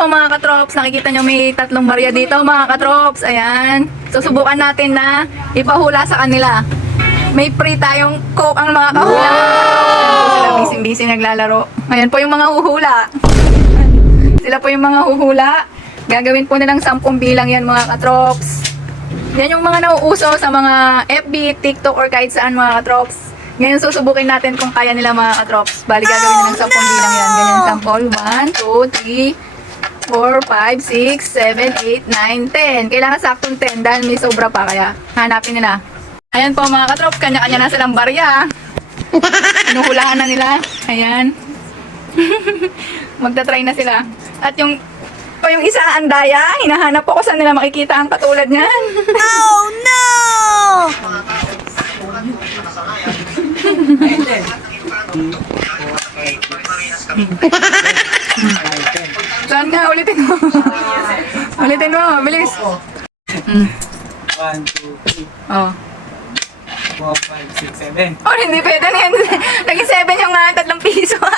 po mga katrops, nakikita nyo may tatlong barya dito mga katrops. Ayan. Susubukan natin na ipahula sa kanila. May free tayong coke ang mga kahula. Sila busy-busy naglalaro. Ayan po yung mga huhula. Sila po yung mga huhula. Gagawin po nilang 10 bilang yan mga katrops. Yan yung mga nauuso sa mga FB, TikTok or kahit saan mga katrops. Ngayon susubukin natin kung kaya nila mga katrops. Bali gagawin nilang 10 bilang yan. Ganyan sample. 1, 2, 3, 4, 5, 6, 7, 8, 9, 10. Kailangan saktong 10 dahil may sobra pa kaya hanapin nila. Ayan po mga katrops, kanya-kanya na silang barya. Inuhulahan na nila. Ayan. Magta-try na sila. At yung isa andaya, hinahanap po ko saan nila makikita ang katulad niyan. Oh no! Saan nga? Ulitin mo. Ulitin mo, bilis. 1, 2, 3, Oh. 4, 5, 6, 7. Oh, hindi pwede na yan. Naging 7 yung 3 piso. Ang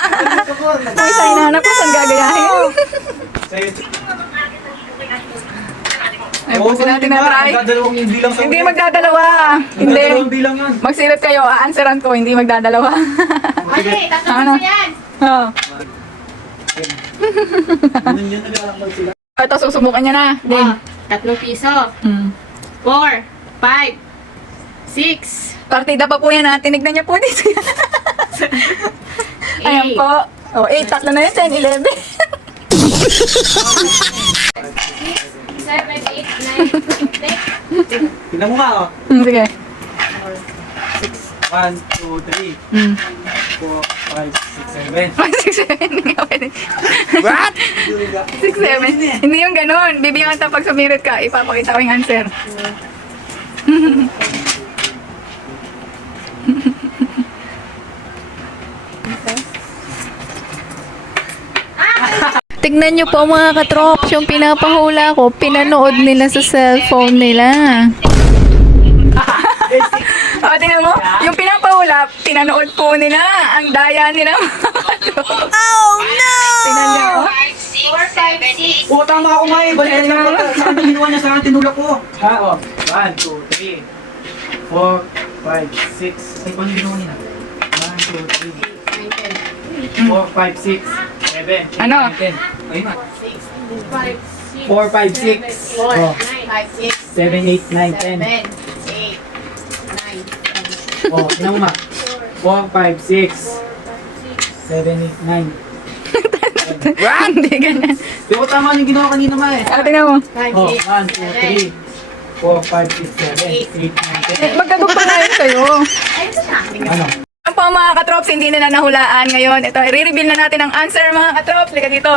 isa hinahanap ko saan gagayahin. Ay, busin natin na try. Magdadalawang yung bilang sa Hindi ulit. magdadalawa. Magdadalawang Hindi. bilang yan. Magsilip kayo, aansaran ko, hindi magdadalawa. Okay, tatlong Ano? piso yan. Oh. Ganun yun, naglalakbay sila. Ito, susubukan niya na. Din. Oh, 3 piso. 4, 5, 6, Partida pa po yan ha. Tinignan niya po dito yan. Ayan po. Oh, 8, tatlo na yun. 10, 11. 7, 8, 9, 10. Tingnan mo nga, oh. Sige. 1, 2, 3, 4, 5, 6, 7. 6, 7. Hindi nga pwede. What? 6, 7. Hindi yung ganun. Bibigyan ka pag sumirit ka. Ipapakita ko yung answer. Tignan nyo po mga katrops, yung pinapahula ko, pinanood nila sa cellphone nila. O, tingnan mo, yung pinapahula, pinanood po nila, ang daya nila mga katrops. Oh no! Tingnan nyo, oh. 4, 5, 6. Oo, tama ako nga eh. Balikan lang ako. Saan ang ginawa niya? Saan ang tinulak ko? Ha, oh. 1, 2, 3, 4, 5, 6. Ay, paano yung ginawa niya? 1, 2, 3, 4, 5, 6, 7, 8, Ano? 9, 10. Ayun na. 5, 6, 4, 5, 6. 4, Oh. 9, 5, 6, 7, 8, 9, 10. 7, 8, 9, 10. Oh, tingnan mo ma. 4, 5, 6, 7, 8, 9. Hindi ganyan. Di ko tama yung ginawa kanina ma eh. O, tingnan mo. 5, Oh, 6, 1, 2, 3, 4, 5, 6, 7, 8, 9, 10. Magkagug pa na yun sa'yo. Ayun na. Ano? Ang po mga katrops, hindi nila nahulaan ngayon. Ito, i-reveal na natin ang answer mga katrops. Lika dito.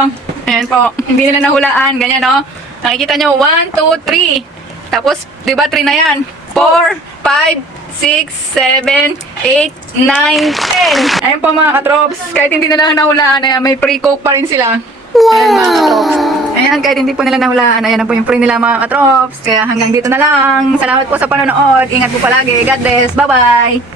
Ayan po, hindi nila nahulaan. Ganyan o. Nakikita nyo, 1, 2, 3. Tapos, di ba 3 na yan? 4, 5, 6, 7, 8, 9, 10. Ayan po mga katrops. Kahit hindi nila nahulaan, ayan, may free coke pa rin sila. Ayan mga katrops. Ayan, kahit hindi po nila nahulaan, ayan na po yung free nila mga katrops. Kaya hanggang dito na lang. Salamat po sa panonood. Ingat po palagi. God bless. Bye-bye.